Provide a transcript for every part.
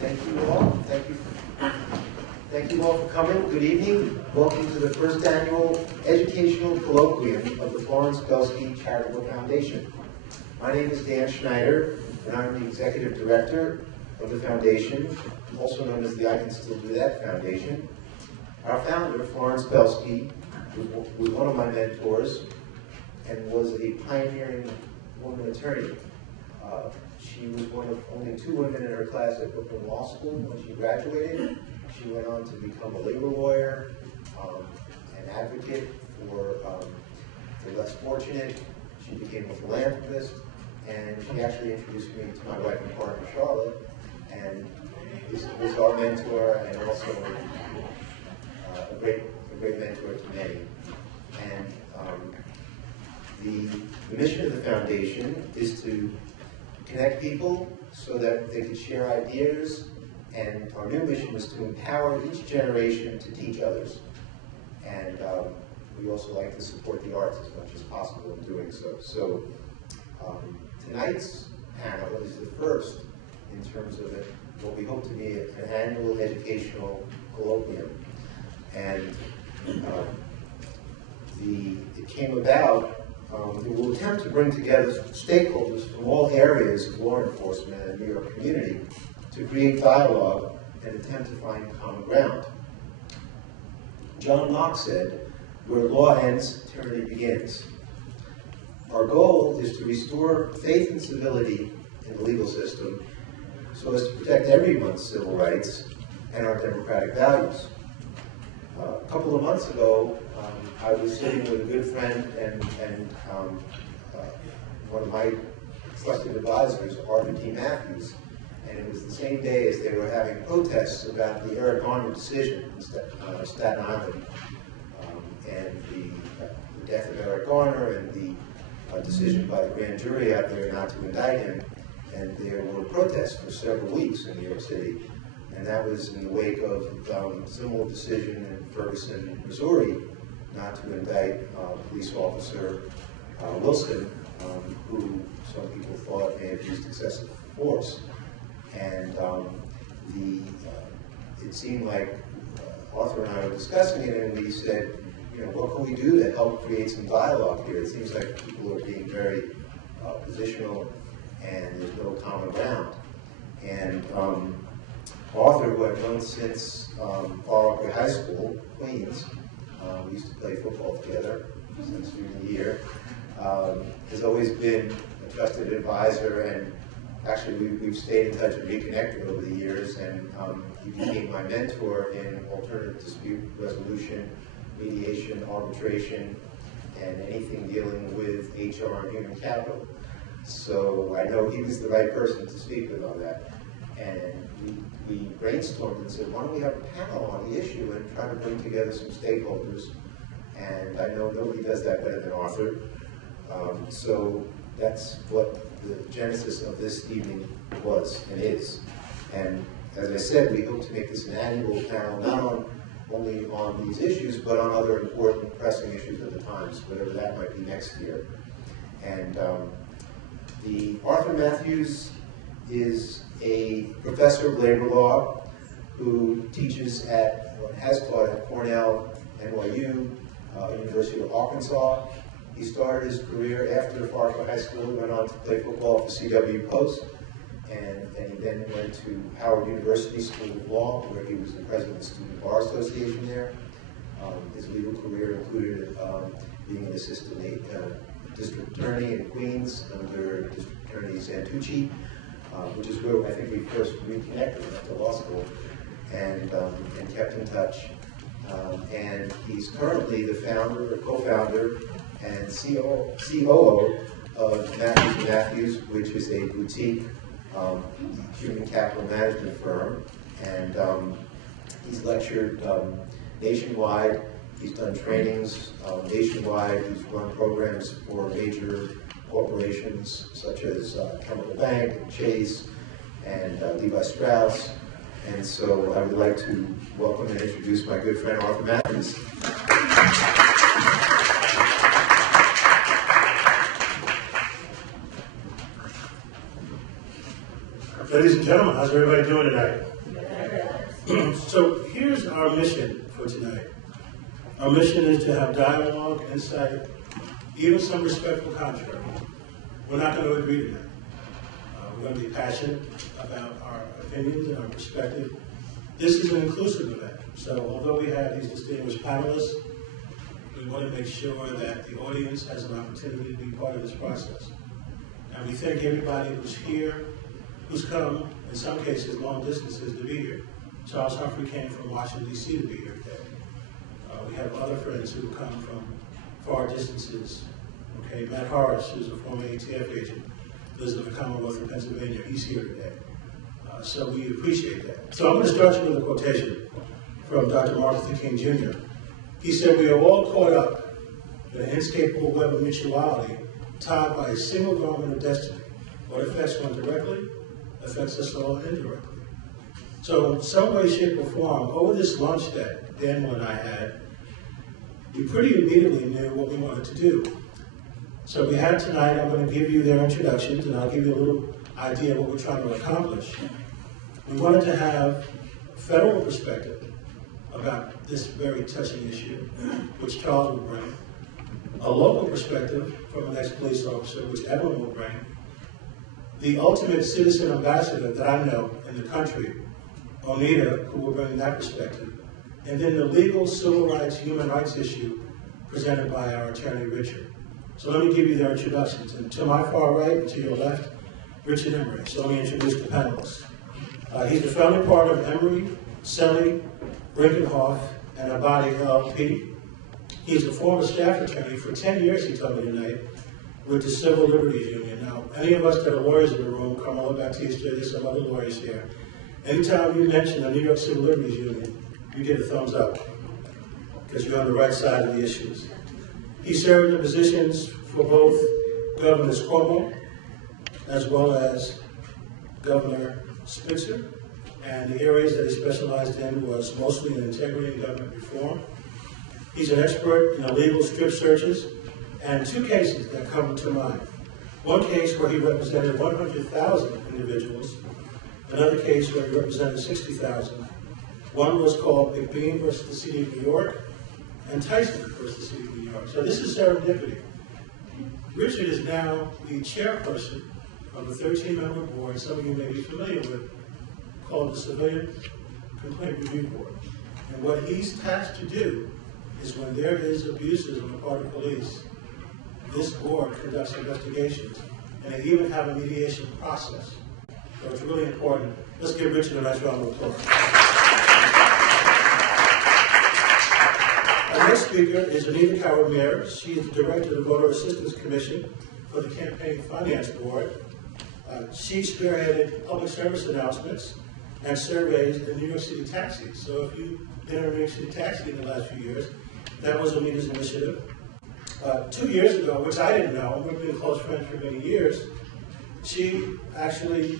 Thank you all. Thank you all for coming. Good evening. Welcome to the first annual Educational Colloquium of the Florence Belsky Charitable Foundation. My name is Dan Schneider, and I'm the Executive Director of the Foundation, also known as the I Can Still Do That Foundation. Our founder, Florence Belsky, was one of my mentors and was a pioneering woman attorney. She was one of only 2 women in her class at Brooklyn Law School when she graduated. She went on to become a labor lawyer, an advocate for the less fortunate. She became a philanthropist, and she actually introduced me to my wife and partner, Charlotte, and this was our mentor and also a great mentor to many. And the mission of the foundation is to connect people so that they can share ideas, and our new mission is to empower each generation to teach others. And we also like to support the arts as much as possible in doing so. So tonight's panel is the first in terms of what we hope to be an annual educational colloquium. And it came about. We will attempt to bring together stakeholders from all areas of law enforcement and the New York community to create dialogue and attempt to find common ground. John Locke said, "Where law ends, tyranny begins." Our goal is to restore faith and civility in the legal system so as to protect everyone's civil rights and our democratic values. A couple of months ago, I was sitting with a good friend and one of my trusted advisors, Arthur T. Matthews, and it was the same day as they were having protests about the Eric Garner decision in Staten Island, and the death of Eric Garner and the decision by the grand jury out there not to indict him. And there were protests for several weeks in New York City, and that was in the wake of a similar decision in Ferguson, Missouri, not to indict police officer Wilson, who some people thought may have used excessive force. And it seemed like Arthur and I were discussing it, and we said, what can we do to help create some dialogue here? It seems like people are being very positional, and there's no common ground. And Arthur, who I've known since Colloquium High School, Queens, we used to play football together since junior year, has always been a trusted advisor, and actually we've stayed in touch and reconnected over the years, and he became my mentor in alternative dispute resolution, mediation, arbitration, and anything dealing with HR and human capital. So I know he was the right person to speak with on that. And we brainstormed and said, why don't we have a panel on the issue and try to bring together some stakeholders? And I know nobody does that better than Arthur. So that's what the genesis of this evening was and is. And as I said, we hope to make this an annual panel, not only on these issues, but on other important pressing issues of the times, whatever that might be next year. And the Arthur Matthews is a professor of labor law who teaches has taught at Cornell, NYU, University of Arkansas. He started his career after Fargo High School. He went on to play football for CW Post, and he then went to Howard University School of Law, where he was the president of the Student Bar Association there. His legal career included being an assistant district attorney in Queens under District Attorney Santucci, which is where I think we first reconnected after law school, and kept in touch. And he's currently the founder, or co-founder, and COO of Matthews & Matthews, which is a boutique human capital management firm. And he's lectured nationwide. He's done trainings nationwide. He's run programs for major corporations such as Chemical Bank, and Chase, and Levi Strauss. And so I would like to welcome and introduce my good friend Arthur Matthews. Ladies and gentlemen, how's everybody doing tonight? So here's our mission for tonight. Our mission is to have dialogue, insight, even some respectful contrary. We're not going to agree to that. We're going to be passionate about our opinions and our perspective. This is an inclusive event. So although we have these distinguished panelists, we want to make sure that the audience has an opportunity to be part of this process. And we thank everybody who's here, who's come, in some cases, long distances to be here. Charles Humphrey came from Washington, D.C. to be here today. We have other friends who come from far distances. Okay, Matt Horace, who's a former ATF agent, lives in the Commonwealth of Pennsylvania. He's here today. So we appreciate that. So I'm going to start you with a quotation from Dr. Martin Luther King Jr. He said, "We are all caught up in an inescapable web of mutuality tied by a single garment of destiny. What affects one directly affects us all indirectly." So in some way, shape, or form, over this lunch that Daniel and I had, we pretty immediately knew what we wanted to do. So we had tonight, I'm going to give you their introductions, and I'll give you a little idea of what we're trying to accomplish. We wanted to have a federal perspective about this very touching issue, which Charles will bring, a local perspective from an ex-police officer, which Evelyne will bring, the ultimate citizen ambassador that I know in the country, Onida, who will bring that perspective, and then the legal, civil rights, human rights issue presented by our attorney, Richard. So let me give you their introductions. And to my far right and to your left, Richard Emery. So let me introduce the panelists. He's the founding partner of Emery, Selly, Brinkenhoff, and Abadi LLP. He's a former staff attorney for 10 years, he told me tonight, with the Civil Liberties Union. Now, any of us that are lawyers in the room, Carmelo Baptiste, there's some other lawyers here. Anytime you mention the New York Civil Liberties Union, you get a thumbs up, because you're on the right side of the issues. He served in positions for both Governor Cuomo as well as Governor Spitzer, and the areas that he specialized in was mostly in integrity and government reform. He's an expert in illegal strip searches, and two cases that come to mind. One case where he represented 100,000 individuals, another case where he represented 60,000. One was called McBean versus the City of New York, and Tyson versus the City of New York. So this is serendipity. Richard is now the chairperson of a 13-member board, some of you may be familiar with, called the Civilian Complaint Review Board. And what he's tasked to do is when there is abuses on the part of police, this board conducts investigations, and they even have a mediation process. So it's really important. Let's give Richard a nice round of applause. Our next speaker is Onida Coward-Mayer. She is the director of the Voter Assistance Commission for the Campaign Finance Board. She spearheaded public service announcements and surveys in New York City taxis. So if you've been in a New York City taxi in the last few years, that was Onida's initiative. 2 years ago, which I didn't know, we've been close friends for many years, she actually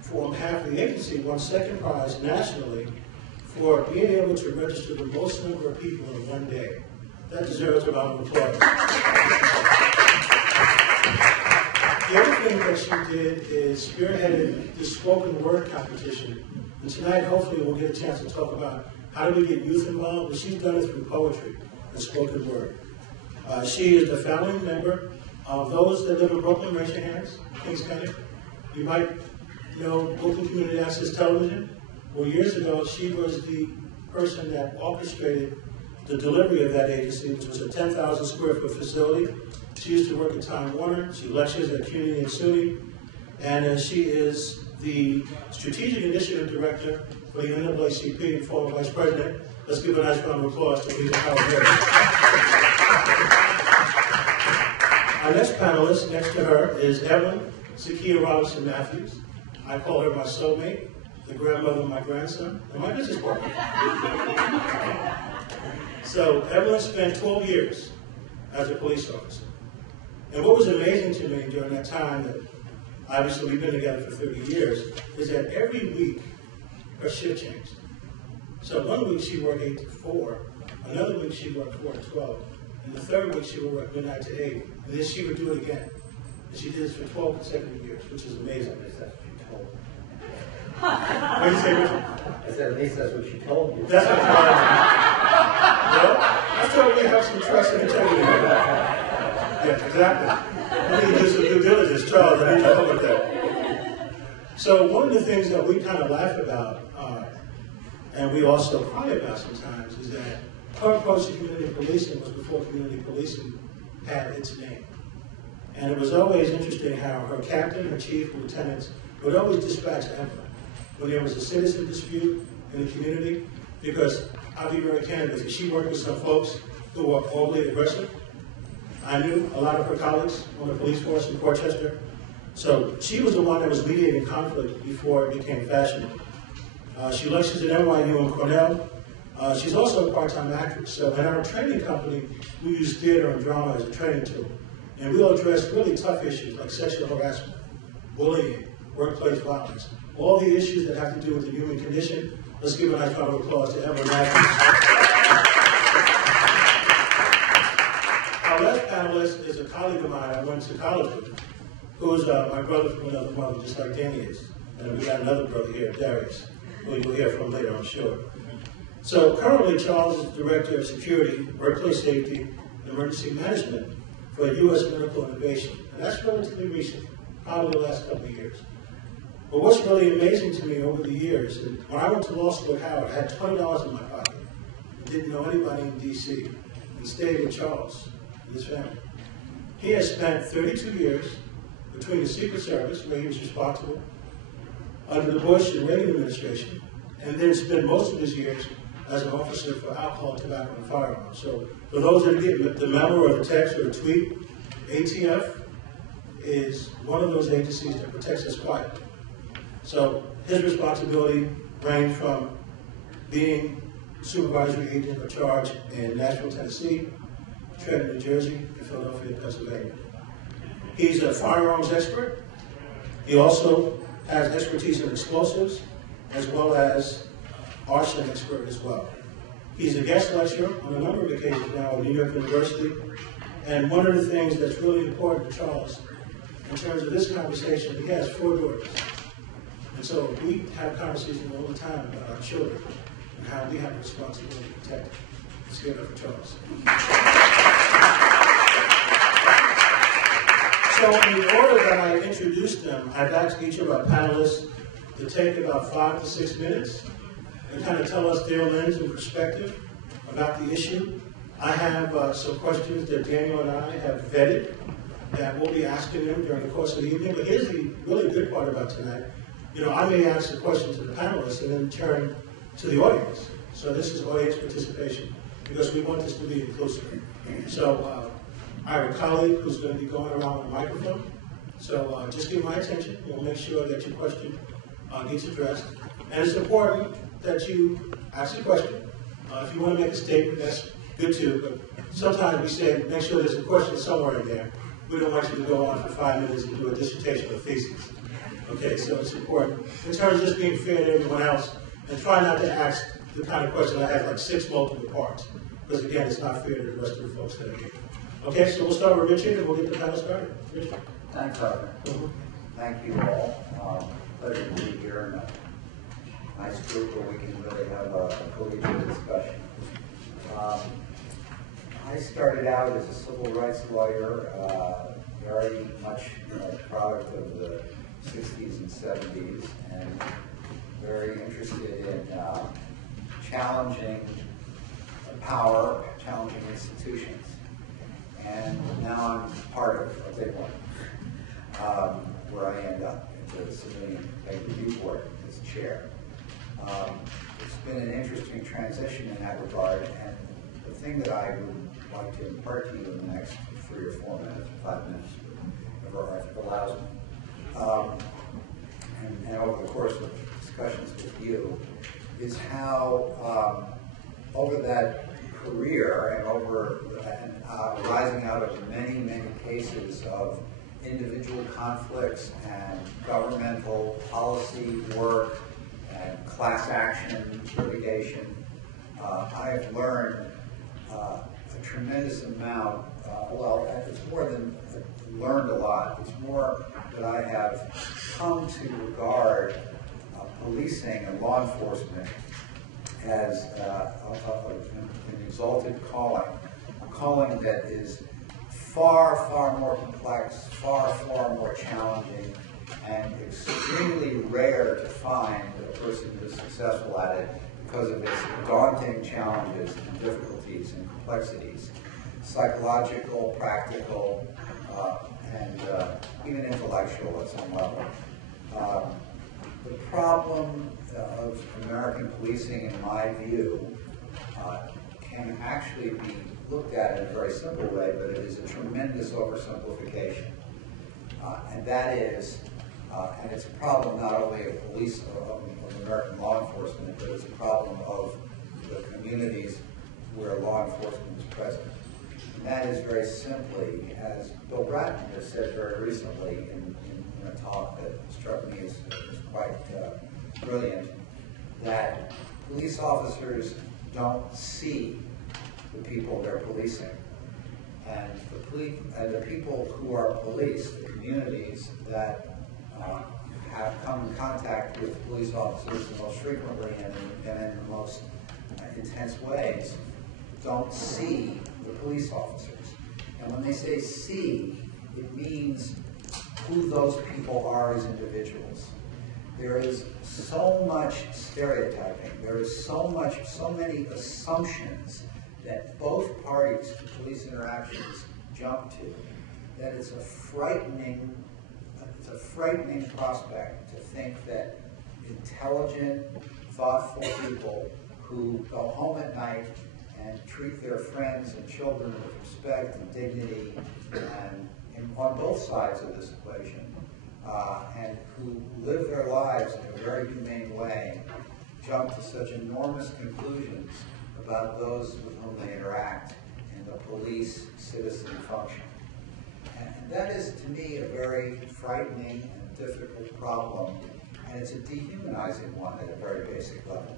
formed half of the agency, won second prize nationally for being able to register the most number of people in one day. That deserves a round of applause. The other thing that she did is spearheaded the spoken word competition. And tonight, hopefully, we'll get a chance to talk about how do we get youth involved, but she's done it through poetry and spoken word. She is the founding member of those that live in Brooklyn. Raise your hands, Kings County. You might know Brooklyn Community Access Television. Well, years ago, she was the person that orchestrated the delivery of that agency, which was a 10,000 square foot facility. She used to work at Time Warner. She lectures at CUNY and SUNY. And she is the Strategic Initiative Director for the NAACP and former Vice President. Let's give a nice round of applause to Onida Coward-Mayer. Our next panelist next to her is Evelyne Zakiya Robinson Matthews. I call her my soulmate, the grandmother of my grandson, and my business partner. So Evelyne spent 12 years as a police officer. And what was amazing to me during that time, that obviously we've been together for 30 years, is that every week her shift changed. So one week she worked 8 to 4, another week she worked 4 to 12, and the third week she would work midnight to 8, and then she would do it again. And she did this for 12 consecutive years, which is amazing. What did you say, Richard? I said, at least that's what she told you. That's what I thought we have some trust and integrity. Yeah, exactly. I need to do some due diligence, Charles. I need to help with that. So one of the things that we kind of laugh about, and we also cry about sometimes, is that her approach to community policing was before community policing had its name. And it was always interesting how her captain, her chief, her lieutenants would always dispatch Emery when there was a citizen dispute in the community, because I'll be very candid with you, she worked with some folks who were overly aggressive. I knew a lot of her colleagues on the police force in Portchester. So she was the one that was mediating conflict before it became fashionable. She lectures at NYU and Cornell. She's also a part-time actress. So in our training company, we use theater and drama as a training tool. And we'll address really tough issues like sexual harassment, bullying, workplace violence, all the issues that have to do with the human condition. Let's give a nice round of applause to Emery. Our last panelist is a colleague of mine I went to college with, who's my brother from another mother, just like Danny is. And we got another brother here, Darius, who you'll hear from later, I'm sure. So currently, Charles is Director of Security, Workplace Safety, and Emergency Management for U.S. Medical Innovation. And that's relatively recent, probably the last couple of years. But what's really amazing to me over the years, is when I went to law school at Howard, I had $20 in my pocket. I didn't know anybody in D.C. and stayed with Charles and his family. He has spent 32 years between the Secret Service, where he was responsible, under the Bush and Reagan administration, and then spent most of his years as an officer for alcohol, tobacco, and firearms. So for those that get the memo or the text or the tweet, ATF is one of those agencies that protects us quietly. So his responsibility ranged from being supervisory agent or charge in Nashville, Tennessee, Trenton, New Jersey, and Philadelphia, Pennsylvania. He's a firearms expert. He also has expertise in explosives, as well as arson expert as well. He's a guest lecturer on a number of occasions now at New York University. And one of the things that's really important to Charles, in terms of this conversation, he has 4 daughters. And so we have conversations all the time about our children and how we have a responsibility to protect them. Let's give it up for Charles. So in the order that I introduced them, I've asked each of our panelists to take about 5 to 6 minutes and kind of tell us their lens and perspective about the issue. I have some questions that Daniel and I have vetted that we'll be asking them during the course of the evening. But here's the really good part about tonight. You know, I may ask a question to the panelists and then turn to the audience. So this is audience participation because we want this to be inclusive. So I have a colleague who's going to be going around with a microphone. So just give my attention. We'll make sure that your question gets addressed. And it's important that you ask a question. If you want to make a statement, that's good too. But sometimes we say, make sure there's a question somewhere in there. We don't want you to go on for 5 minutes and do a dissertation or thesis. Okay, so it's important. In terms of just being fair to everyone else, and try not to ask the kind of question I have like 6 multiple parts. Because again, it's not fair to the rest of the folks that are here. Okay, so we'll start with Richard and we'll get the panel started. Richard. Thanks, Arthur. Thank you all. Pleasure to be here in a nice group where we can really have a collegiate discussion. I started out as a civil rights lawyer, very much a product of the 60s and 70s, and very interested in challenging power, challenging institutions. And now I'm part of a big one, where I end up into the Civilian Review Board as chair. It's been an interesting transition in that regard, and the thing that I would like to impart to you in the next 3 or 4 minutes, 5 minutes, whatever allows me, and over the course of discussions with you, is how over that career and over rising out of many, many cases of individual conflicts and governmental policy work and class action litigation, I have learned a tremendous amount. Well, it's more than learned a lot. It's more that I have come to regard policing and law enforcement as an exalted calling, a calling that is far, far more complex, far, far more challenging, and extremely rare to find a person who's successful at it because of its daunting challenges and difficulties and complexities, psychological, practical, and even intellectual at some level. The problem of American policing, in my view, can actually be looked at in a very simple way, but it is a tremendous oversimplification. And that is, and it's a problem not only of police, of American law enforcement, but it's a problem of the communities where law enforcement is present. And that is very simply, as Bill Bratton has said very recently in a talk that struck me as quite brilliant, that police officers don't see the people they're policing. And the people who are policed, the communities that have come in contact with police officers the most frequently and in the most intense ways, don't see the police officers. And when they say see, it means who those people are as individuals. There is so much stereotyping, there is so many assumptions that both parties to police interactions jump to, that it's a frightening prospect to think that intelligent, thoughtful people who go home at night and treat their friends and children with respect and dignity, and on both sides of this equation, and who live their lives in a very humane way, jump to such enormous conclusions about those with whom they interact in the police-citizen function. And that is, to me, a very frightening and difficult problem, and it's a dehumanizing one at a very basic level.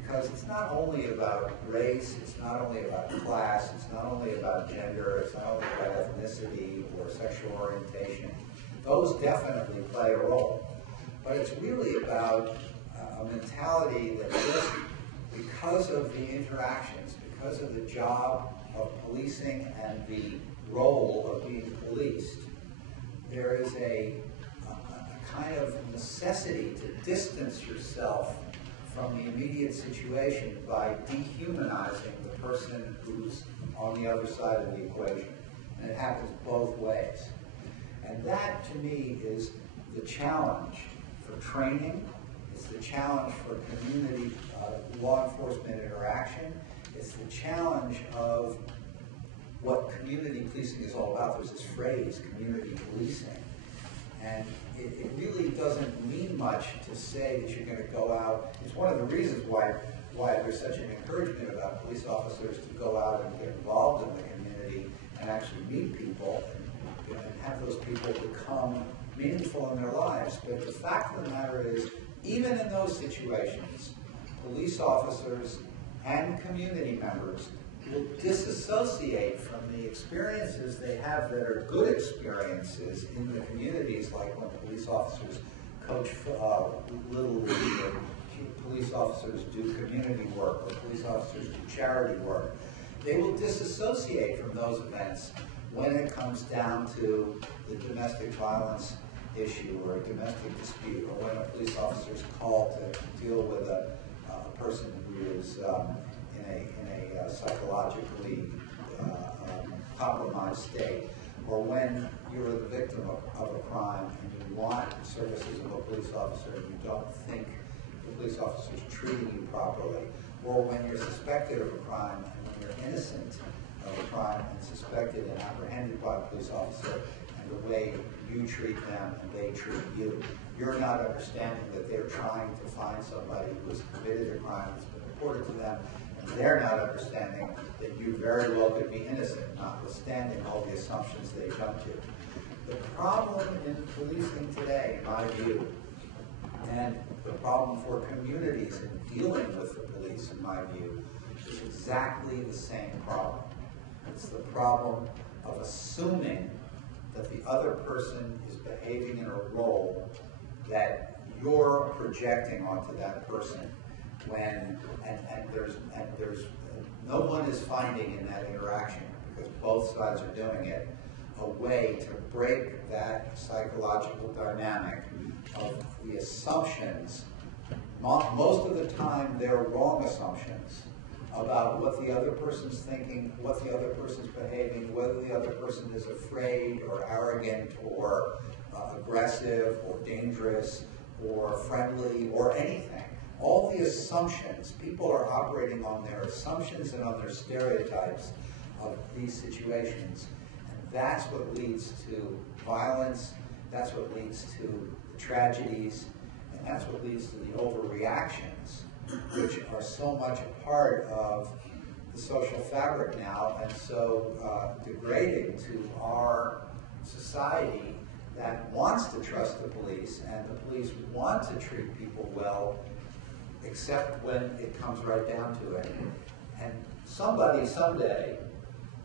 Because it's not only about race, it's not only about class, it's not only about gender, it's not only about ethnicity or sexual orientation. Those definitely play a role. But it's really about a mentality that just because of the interactions, because of the job of policing and the role of being policed, there is a kind of necessity to distance yourself from the immediate situation by dehumanizing the person who's on the other side of the equation. And it happens both ways. And that, to me, is the challenge for training. It's the challenge for community law enforcement interaction. It's the challenge of what community policing is all about. There's this phrase, community policing. And it really doesn't mean much to say that you're going to go out. It's one of the reasons why there's such an encouragement about police officers to go out and get involved in the community and actually meet people and have those people become meaningful in their lives. But the fact of the matter is, even in those situations, police officers and community members will disassociate from the experiences they have that are good experiences in the communities, like when police officers coach Little League, or police officers do community work, or police officers do charity work. They will disassociate from those events when it comes down to the domestic violence issue or a domestic dispute, or when a police officer is called to deal with a person who is in a psychologically compromised state, or when you're the victim of a crime and you want the services of a police officer and you don't think the police officer is treating you properly, or when you're suspected of a crime and when you're innocent of a crime and suspected and apprehended by a police officer, and the way you treat them and they treat you. You're not understanding that they're trying to find somebody who has committed a crime that's been reported to them, and they're not understanding that you very well could be innocent, notwithstanding all the assumptions they jump to. The problem in policing today, in my view, and the problem for communities in dealing with the police, in my view, is exactly the same problem. It's the problem of assuming that the other person is behaving in a role that you're projecting onto that person when, and there's no one is finding in that interaction, because both sides are doing it, a way to break that psychological dynamic of the assumptions. Most of the time, they're wrong assumptions about what the other person's thinking, what the other person's behaving, whether the other person is afraid or arrogant or aggressive or dangerous or friendly or anything. All the assumptions, people are operating on their assumptions and on their stereotypes of these situations. And that's what leads to violence, that's what leads to tragedies, and that's what leads to the overreactions, which are so much a part of the social fabric now and so degrading to our society that wants to trust the police, and the police want to treat people well, except when it comes right down to it. And somebody someday,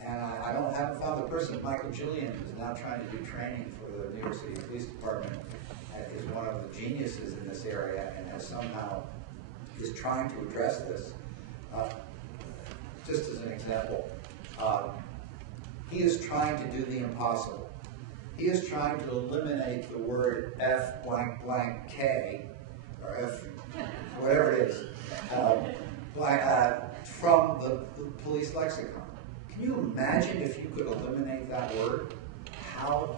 and I haven't found the person, Michael Julian, who's now trying to do training for the New York City Police Department, is one of the geniuses in this area and has somehow is trying to address this. Just as an example, he is trying to do the impossible. He is trying to eliminate the word F blank blank K, or F, whatever it is, from the police lexicon. Can you imagine if you could eliminate that word? How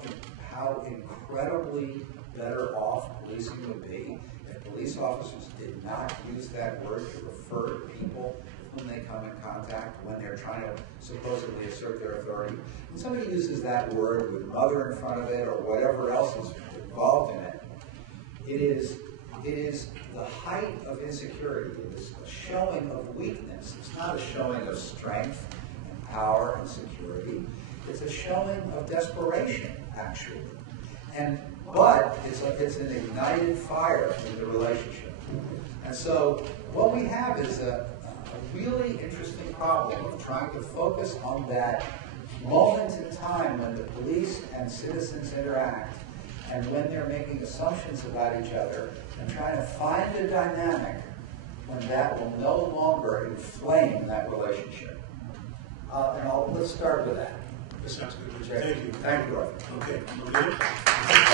incredibly better off policing would be if police officers did not use that word to refer to people with whom they come in contact when they're trying to supposedly assert their authority. When somebody uses that word with mother in front of it or whatever else is involved in it, it is the height of insecurity. It is a showing of weakness. It's not a showing of strength and power and security. It's a showing of desperation, actually. But it's an ignited fire in the relationship. And so what we have is a really interesting problem of trying to focus on that moment in time when the police and citizens interact and when they're making assumptions about each other and trying to find a dynamic when that will no longer inflame that relationship. Let's start with that. That sounds good. Thank you. Thank you, Arthur. Okay.